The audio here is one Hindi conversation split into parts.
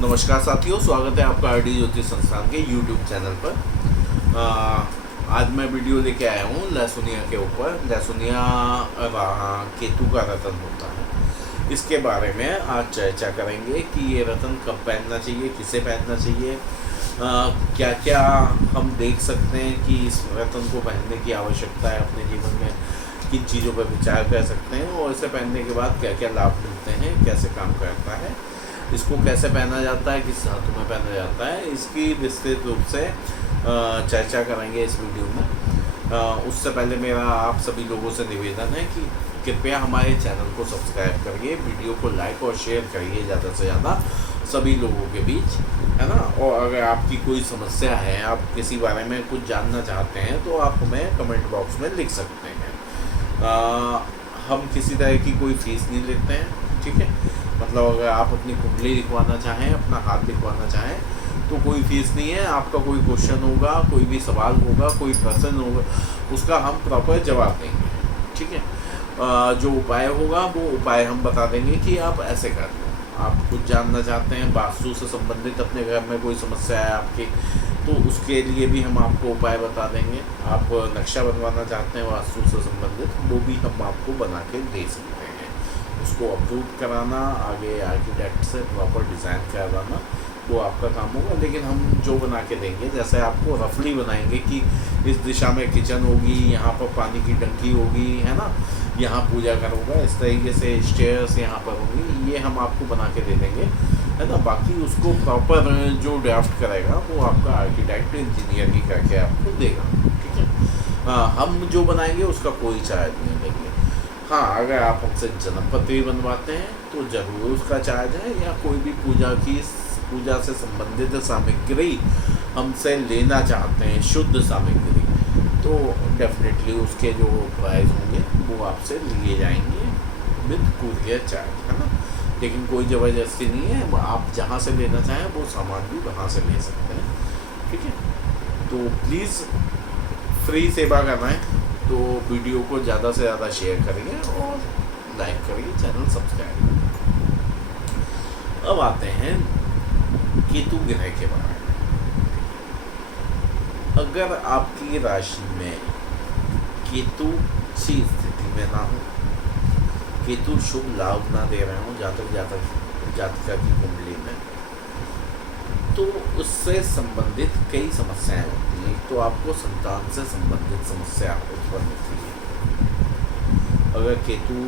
नमस्कार साथियों, स्वागत है आपका आरडी ज्योतिष संस्थान के यूट्यूब चैनल पर। आज मैं वीडियो लेके आया हूँ लहसुनिया के ऊपर। लहसुनिया केतु का रतन होता है, इसके बारे में आज चर्चा करेंगे कि ये रतन कब पहनना चाहिए, किसे पहनना चाहिए, क्या क्या हम देख सकते हैं कि इस रतन को पहनने की आवश्यकता है अपने जीवन में, किन चीज़ों पर विचार कर सकते हैं और इसे पहनने के बाद क्या क्या लाभ मिलते हैं, कैसे काम करता है, इसको कैसे पहना जाता है, किस धातु में पहना जाता है, इसकी विस्तृत रूप से चर्चा करेंगे इस वीडियो में। उससे पहले मेरा आप सभी लोगों से निवेदन है कि कृपया हमारे चैनल को सब्सक्राइब करिए, वीडियो को लाइक और शेयर करिए ज़्यादा से ज़्यादा सभी लोगों के बीच, है ना। और अगर आपकी कोई समस्या है, आप किसी बारे में कुछ जानना चाहते हैं तो आप हमें कमेंट बॉक्स में लिख सकते हैं। हम किसी तरह की कोई फीस नहीं लेते हैं, ठीक है। मतलब अगर आप अपनी कुंडली लिखवाना चाहें, अपना हाथ लिखवाना चाहें तो कोई फीस नहीं है। आपका कोई क्वेश्चन होगा, कोई भी सवाल होगा, कोई प्रश्न होगा, उसका हम प्रॉपर जवाब देंगे, ठीक है। जो उपाय होगा वो उपाय हम बता देंगे कि आप ऐसे कर लो। आप कुछ जानना चाहते हैं वास्तु से संबंधित, अपने घर में कोई समस्या है आपकी, तो उसके लिए भी हम आपको उपाय बता देंगे। आप नक्शा बनवाना चाहते हैं वास्तु से संबंधित, वो भी हम आपको बना के दे सकते हैं। उसको अप्रूव कराना, आगे आर्किटेक्ट से प्रॉपर डिज़ाइन करवाना, वो आपका काम होगा। लेकिन हम जो बना के देंगे, जैसे आपको रफली बनाएंगे कि इस दिशा में किचन होगी, यहाँ पर पानी की टंकी होगी, है ना, यहाँ पूजा घर होगा, इस तरीके से स्टेयर्स यहाँ पर होंगी, ये हम आपको बना के दे देंगे, है ना। बाकी उसको प्रॉपर जो ड्राफ्ट करेगा वो आपका आर्किटेक्ट इंजीनियर ही करके आपको देगा, ठीक है। हम जो बनाएंगे उसका कोई चार्ज नहीं लेंगे। हाँ, अगर आप हमसे जन्मपत्री बनवाते हैं तो ज़रूर उसका चार्ज है, या कोई भी पूजा से संबंधित सामग्री हमसे लेना चाहते हैं, शुद्ध सामग्री, तो डेफिनेटली उसके जो प्राइस होंगे वो आपसे लिए जाएंगे विद कुरियर चार्ज, है ना। लेकिन कोई ज़बरदस्ती नहीं है, आप जहाँ से लेना चाहें वो सामान भी वहाँ से ले सकते हैं, ठीक है। तो प्लीज़ फ्री सेवा करना है तो वीडियो को ज़्यादा से ज़्यादा शेयर करिए और लाइक करिए, चैनल सब्सक्राइब करिए। अब आते हैं केतु ग्रह के बारे में। अगर आपकी राशि में केतु अच्छी स्थिति में ना हो, केतु शुभ लाभ ना दे रहे हो जातका की कुंडली में, तो उससे संबंधित कई समस्याएं होती हैं। तो आपको संतान से संबंधित समस्या उत्पन्न होती है। अगर केतु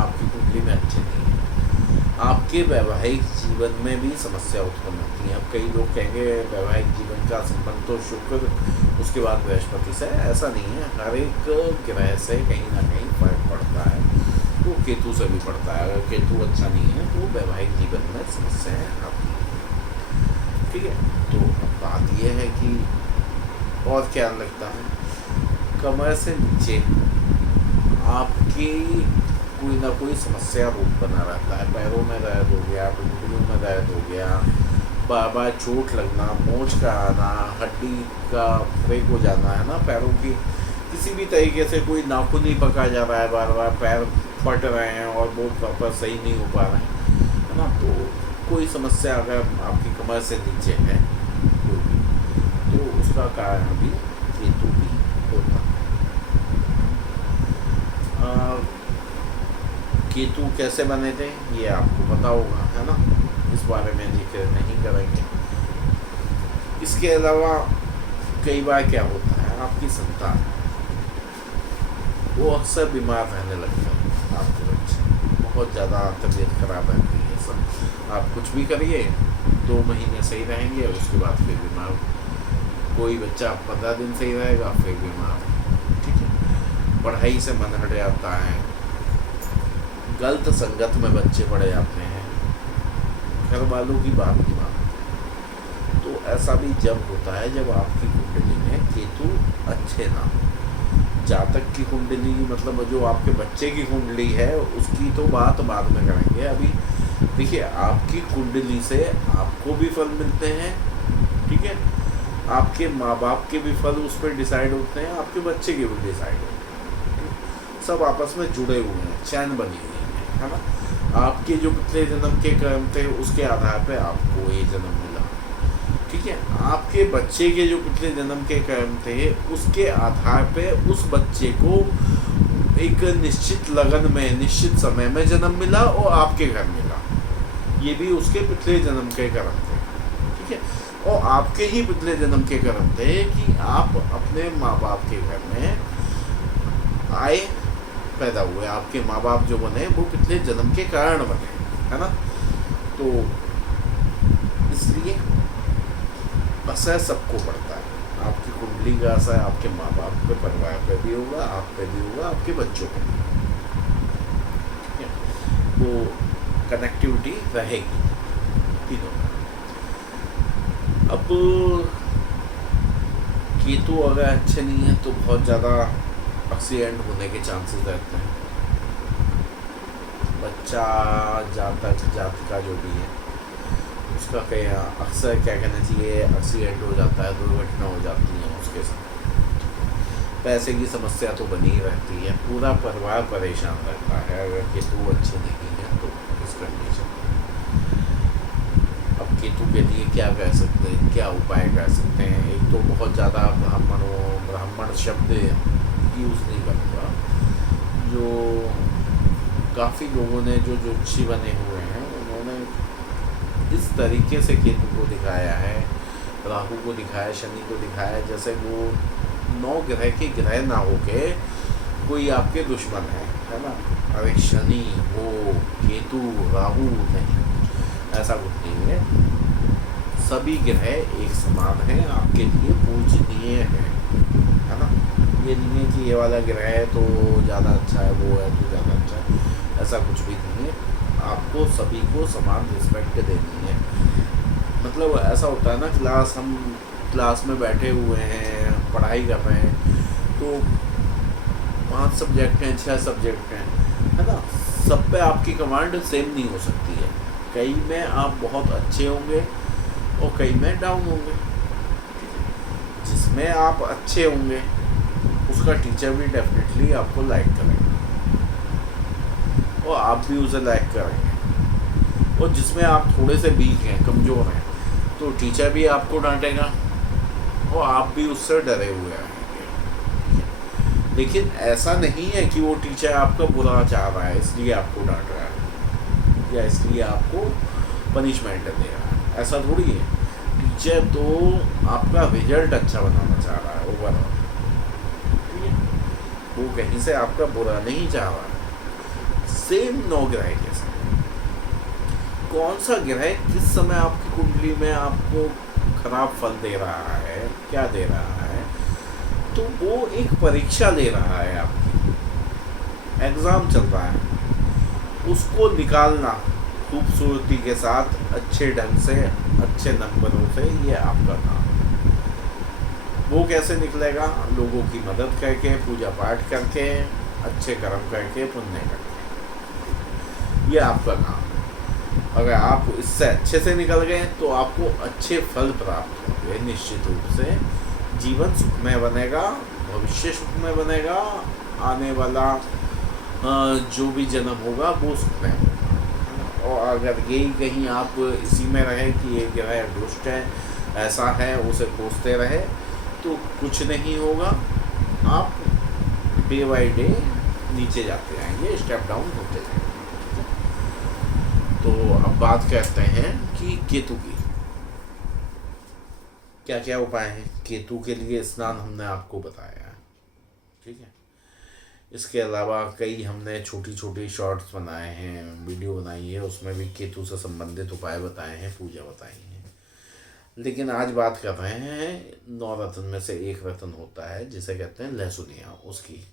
आपकी कुंडली में अच्छे नहीं है, आपके वैवाहिक जीवन में भी समस्या उत्पन्न होती है। अब कई लोग कहेंगे वैवाहिक जीवन का संबंध तो शुक्र, उसके बाद बृहस्पति से, ऐसा नहीं है। हर एक ग्रह से कहीं ना कहीं फर्क पड़ता है, तो केतु से भी पड़ता है। अगर केतु अच्छा नहीं है तो वैवाहिक जीवन में समस्याएं आती हैं, ठीक है। तो बात यह है कि और क्या लगता है, कमर से नीचे आपकी कोई ना कोई समस्या रूप बना रहता है। पैरों में दर्द हो गया, टुकड़ियों में दर्द हो गया, बार बार चोट लगना, मोच का आना, हड्डी का ब्रेक हो जाना, है ना। पैरों की किसी भी तरीके से कोई नाखून नहीं पका जा रहा है, बार बार पैर फट रहे हैं और वो प्रॉपर सही नहीं हो पा रहे हैं, है ना। तो कोई समस्या अगर आपकी कमर से नीचे है तो उसका कारण भी केतु भी होता है। केतु कैसे बने थे ये आपको पता होगा, है ना, इस बारे में जिक्र नहीं करेंगे। इसके अलावा कई बार क्या होता है, आपकी संतान वो अक्सर बीमार रहने लगते हैं। आपके बच्चे बहुत ज़्यादा तबीयत खराब रहती है, सब आप कुछ भी करिए 2 महीने सही रहेंगे, उसके बाद फिर बीमार। कोई बच्चा 15 दिन सही रहेगा फिर बीमार, ठीक है। पढ़ाई से मन हट जाता है, गलत संगत में बच्चे पड़ जाते हैं, घर वालों की बात नहीं मानते। तो ऐसा भी जब होता है जब आपकी कुंडली में केतु अच्छे ना हो। जातक की कुंडली मतलब जो आपके बच्चे की कुंडली है उसकी तो बात बाद में करेंगे। अभी देखिए, आपकी कुंडली से आपको भी फल मिलते हैं, ठीक है। आपके माँ बाप के भी फल उस पर डिसाइड होते हैं, आपके बच्चे के भी डिसाइड होते हैं, सब आपस में जुड़े हुए हैं, चैन बनी हुई है ना। आपके जो पिछले जन्म के कर्म थे उसके आधार पे आपको ये जन्म मिला। ठीक है, आपके बच्चे के जो पिछले जन्म के कर्म थे उसके आधार पे उस बच्चे को एक निश्चित लगन में निश्चित समय में जन्म मिला और आपके घर मिला। ये भी उसके पिछले जन्म के कर्म थे। ठीक है, और आपके ही पिछले जन्म के कर्म थे कि आप अपने माँ बाप के घर में आए, पैदा हुए। आपके माँ बाप जो बने वो पिछले जन्म के कारण बने, है ना। तो इसलिए असर सबको पड़ता है। आपकी कुंडली का असर आपके माँ बाप पे, परिवार पे भी होगा, आप पे भी होगा, आपके बच्चों पे भी। ठीक है, वो कनेक्टिविटी रहेगी तीनों। अब केतु अगर अच्छे नहीं है तो बहुत ज़्यादा एक्सीडेंट होने के चांसेस रहते हैं। बच्चा जातक जातिका जो भी है उसका कहीं अक्सर क्या कहना चाहिए, एक्सीडेंट हो जाता है, दुर्घटना हो जाती है उसके साथ। पैसे की समस्या तो बनी ही रहती है, पूरा परिवार परेशान रहता है अगर केतु अच्छे नहीं है तो इस कंडीशन में। अब केतु के लिए क्या कह सकते हैं, क्या उपाय कर सकते हैं। एक तो बहुत ज़्यादा ब्राह्मण शब्द यूज़ नहीं करूँगा। जो काफ़ी लोगों ने जो ज्योतिषी बने हुए हैं उन्होंने इस तरीके से केतु को दिखाया है, राहु को दिखाया, शनि को दिखाया, जैसे वो 9 ग्रह के ग्रह ना होके कोई आपके दुश्मन है ना। अरे शनि हो, केतु राहु नहीं, ऐसा कुछ नहीं है। सभी ग्रह एक समान हैं, आपके लिए पूजनीय है ना। ये नहीं है कि ये वाला ग्रह है तो ज़्यादा अच्छा है, वो है तो ज़्यादा अच्छा है, ऐसा कुछ भी नहीं है। आपको सभी को समान रिस्पेक्ट देनी है। मतलब ऐसा होता है ना, हम क्लास में बैठे हुए हैं, पढ़ाई कर रहे हैं, तो 5 सब्जेक्ट हैं, 6 सब्जेक्ट हैं, है ना। सब पे आपकी कमांड सेम नहीं हो सकती है। कई में आप बहुत अच्छे होंगे और कई में डाउन होंगे। जिसमें आप अच्छे होंगे उसका टीचर भी डेफिनेटली आपको लाइक करेगा और आप भी उसे लाइक करेंगे। और जिसमें आप थोड़े से वीक हैं, कमज़ोर हैं, तो टीचर भी आपको डांटेगा और आप भी उससे डरे हुए रहेंगे। लेकिन ऐसा नहीं है कि वो टीचर आपका बुरा चाह रहा है इसलिए आपको डांट रहा है या इसलिए आपको पनिशमेंट दे रहा है, ऐसा थोड़ी है। टीचर तो आपका रिजल्ट अच्छा बनाना चाह रहा है ओवरऑल। ठीक है, वो कहीं से आपका बुरा नहीं चाह रहा है। सेम 9 ग्रह के साथ कौन सा ग्रह किस समय आपकी कुंडली में आपको खराब फल दे रहा है, क्या दे रहा है, तो वो एक परीक्षा ले रहा है, आपकी एग्ज़ाम चल रहा है, उसको निकालना खूबसूरती के साथ, अच्छे ढंग से, अच्छे नंबरों से, ये आपका काम। वो कैसे निकलेगा? लोगों की मदद करके, पूजा पाठ करके, अच्छे कर्म करके, पुण्य करके, ये आपका काम। अगर आप इससे अच्छे से निकल गए तो आपको अच्छे फल प्राप्त होंगे निश्चित रूप से। जीवन सुखमय बनेगा, भविष्य सुखमय बनेगा, आने वाला जो भी जन्म होगा वो सुखमय होगा। और अगर यही कहीं आप इसी में रहे कि ये ग्रह दुष्ट है, ऐसा है, उसे कोसते रहे, तो कुछ नहीं होगा। आप डे बाय डे नीचे जाते रहेंगे, स्टेप डाउन होते जाएंगे। तो अब बात करते हैं कि केतु की क्या क्या उपाय हैं। केतु के लिए स्नान हमने आपको बताया है, ठीक है। इसके अलावा कई हमने छोटी छोटी शॉर्ट्स बनाए हैं, वीडियो बनाई है, उसमें भी केतु से संबंधित उपाय बताए हैं, पूजा बताई है। लेकिन आज बात कर रहे हैं 9 रत्न में से एक रत्न होता है जिसे कहते हैं लहसुनिया, उसकी।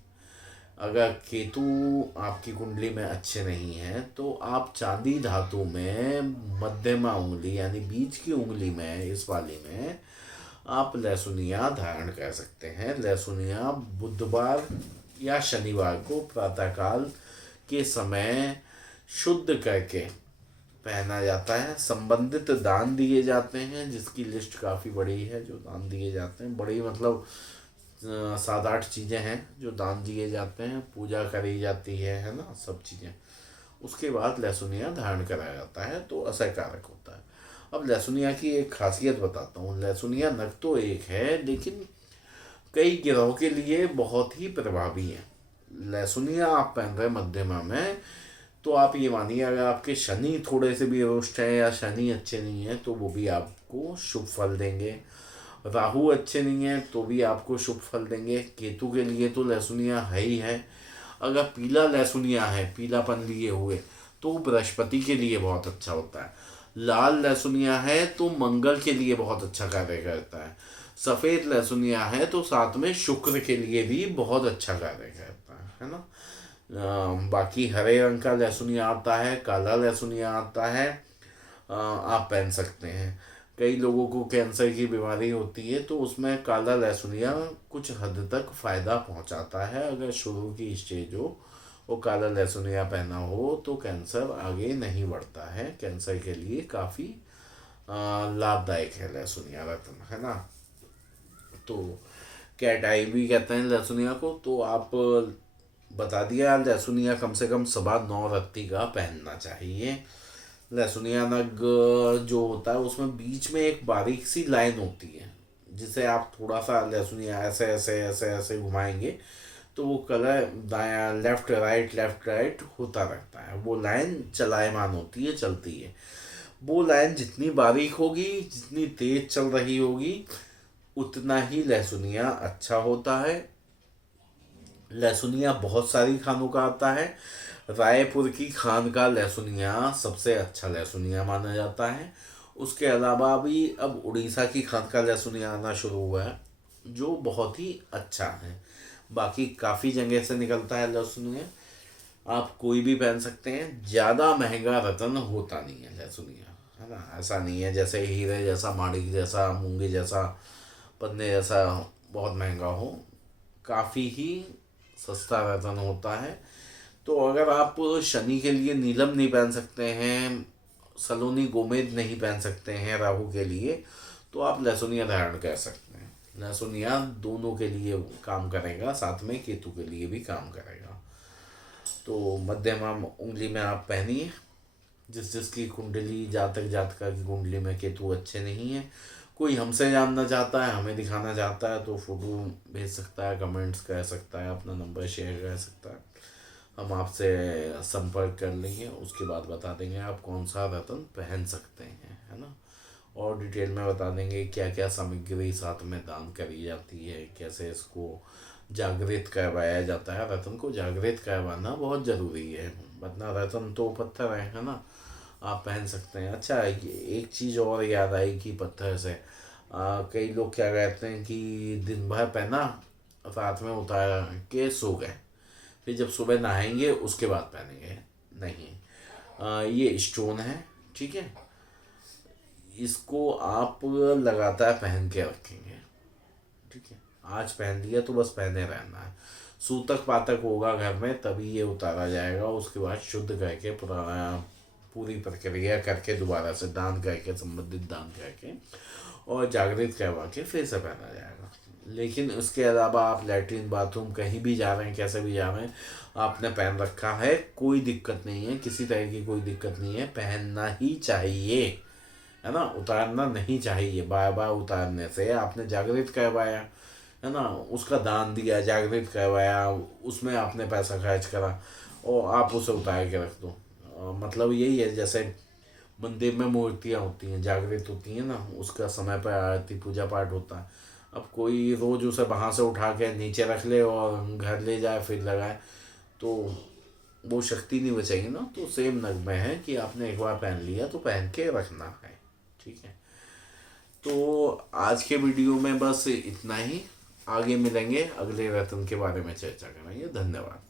अगर केतु आपकी कुंडली में अच्छे नहीं हैं तो आप चांदी धातु में मध्यमा उंगली यानी बीच की उंगली में, इस वाली में आप लहसुनिया धारण कर सकते हैं। लहसुनिया बुधवार या शनिवार को प्रातःकाल के समय शुद्ध करके पहना जाता है। संबंधित दान दिए जाते हैं, जिसकी लिस्ट काफ़ी बड़ी है जो दान दिए जाते हैं। बड़ी मतलब 7-8 चीज़ें हैं जो दान दिए जाते हैं, पूजा करी जाती है ना, सब चीज़ें। उसके बाद लहसुनिया धारण कराया जाता है, तो असरकारक होता है। अब लहसुनिया की एक खासियत बताता हूँ। लहसुनिया नग तो एक है, लेकिन कई गिरोह के लिए बहुत ही प्रभावी है। लहसुनिया आप पहन रहे मध्यमा में, तो आप ये मानिए अगर आपके शनि थोड़े से भी रुष्ट हैं या शनि अच्छे नहीं है तो वो भी आपको शुभ फल देंगे। राहु अच्छे नहीं है तो भी आपको शुभ फल देंगे। केतु के लिए तो लहसुनिया है ही है। अगर पीला लहसुनिया है, पीलापन लिए हुए, तो बृहस्पति के लिए बहुत अच्छा होता है। लाल लहसुनिया है तो मंगल के लिए बहुत अच्छा कार्य करता है। सफ़ेद लहसुनिया है तो साथ में शुक्र के लिए भी बहुत अच्छा कार्य करता है ना। बाकी हरे रंग का लहसुनिया आता है, काला लहसुनिया आता है, आप पहन सकते हैं। कई लोगों को कैंसर की बीमारी होती है तो उसमें काला लहसुनिया कुछ हद तक फ़ायदा पहुंचाता है। अगर शुरू की स्टेज हो, वो काला लहसुनिया पहना हो तो कैंसर आगे नहीं बढ़ता है। कैंसर के लिए काफ़ी लाभदायक है लहसुनिया रत्न, है ना। तो कैट आई भी कहते हैं लहसुनिया को। तो आप बता दिया, लहसुनिया कम से कम 9.25 का पहनना चाहिए। लहसुनिया नग जो होता है उसमें बीच में एक बारीक सी लाइन होती है, जिसे आप थोड़ा सा लहसुनिया ऐसे ऐसे ऐसे ऐसे घुमाएंगे तो वो कलर दाया लेफ्ट राइट होता रहता है। वो लाइन चलायमान होती है, चलती है। वो लाइन जितनी बारीक होगी, जितनी तेज चल रही होगी, उतना ही लहसुनिया अच्छा होता है। लहसुनिया बहुत सारी खानों का आता है। रायपुर की खान का लहसुनिया सबसे अच्छा लहसुनिया माना जाता है। उसके अलावा भी अब उड़ीसा की खान का लहसुनिया आना शुरू हुआ है, जो बहुत ही अच्छा है। बाकी काफ़ी जगह से निकलता है लहसुनिया, आप कोई भी पहन सकते हैं। ज़्यादा महंगा रतन होता नहीं है लहसुनिया, है ना। ऐसा नहीं है जैसे हीरे जैसा, माणिक जैसा, मूंगे जैसा, पन्ने जैसा बहुत महंगा हो। काफ़ी ही सस्ता रतन होता है। तो अगर आप शनि के लिए नीलम नहीं पहन सकते हैं, सलोनी गोमेद नहीं पहन सकते हैं राहु के लिए, तो आप लहसुनिया धारण कर सकते हैं। लहसुनिया दोनों के लिए काम करेगा, साथ में केतु के लिए भी काम करेगा। तो मध्यमा उंगली में आप पहनिए। जिसकी कुंडली, जातक जातिका की कुंडली में केतु अच्छे नहीं है, कोई हमसे जानना चाहता है, हमें दिखाना चाहता है, तो फोटो भेज सकता है, कमेंट्स कर सकता है, अपना नंबर शेयर कर सकता है। हम आपसे संपर्क कर लेंगे, उसके बाद बता देंगे आप कौन सा रतन पहन सकते हैं, है ना। और डिटेल में बता देंगे क्या क्या सामग्री साथ में दान करी जाती है, कैसे इसको जागृत करवाया जाता है। रतन को जागृत करवाना बहुत ज़रूरी है, वरना रतन तो पत्थर है ना, आप पहन सकते हैं। अच्छा, एक चीज़ और याद आई कि पत्थर से कई लोग क्या कहते हैं कि दिन भर पहना, रात में उतार के सो गए, फिर जब सुबह नहाएंगे उसके बाद पहनेंगे। नहीं, ये स्टोन है, ठीक है। इसको आप लगातार पहन के रखेंगे, ठीक है। आज पहन लिया तो बस पहने रहना है। सूतक पातक होगा घर में तभी ये उतारा जाएगा। उसके बाद शुद्ध करके पूरी प्रक्रिया करके दोबारा से दान करके, संबंधित दान करके और जागृत करवा के फिर से पहना जाएगा। लेकिन उसके अलावा आप लैट्रिन बाथरूम कहीं भी जा रहे हैं, कैसे भी जा रहे हैं, आपने पहन रखा है, कोई दिक्कत नहीं है, किसी तरह की कोई दिक्कत नहीं है, पहनना ही चाहिए, है ना। उतारना नहीं चाहिए। बार बार उतारने से आपने जागृत करवाया, है ना, उसका दान दिया, जागृत करवाया, उसमें आपने पैसा खर्च करा और आप उसे उतार के रख दो। मतलब यही है, जैसे मंदिर में मूर्तियाँ होती हैं, जागृत होती हैं ना, उसका समय पर आरती पूजा पाठ होता है। अब कोई रोज़ उसे वहाँ से उठा के नीचे रख ले और घर ले जाए फिर लगाए, तो वो शक्ति नहीं बचेगी ना। तो सेम नग में है कि आपने एक बार पहन लिया तो पहन के रखना है, ठीक है। तो आज के वीडियो में बस इतना ही। आगे मिलेंगे, अगले रत्न के बारे में चर्चा करेंगे। धन्यवाद।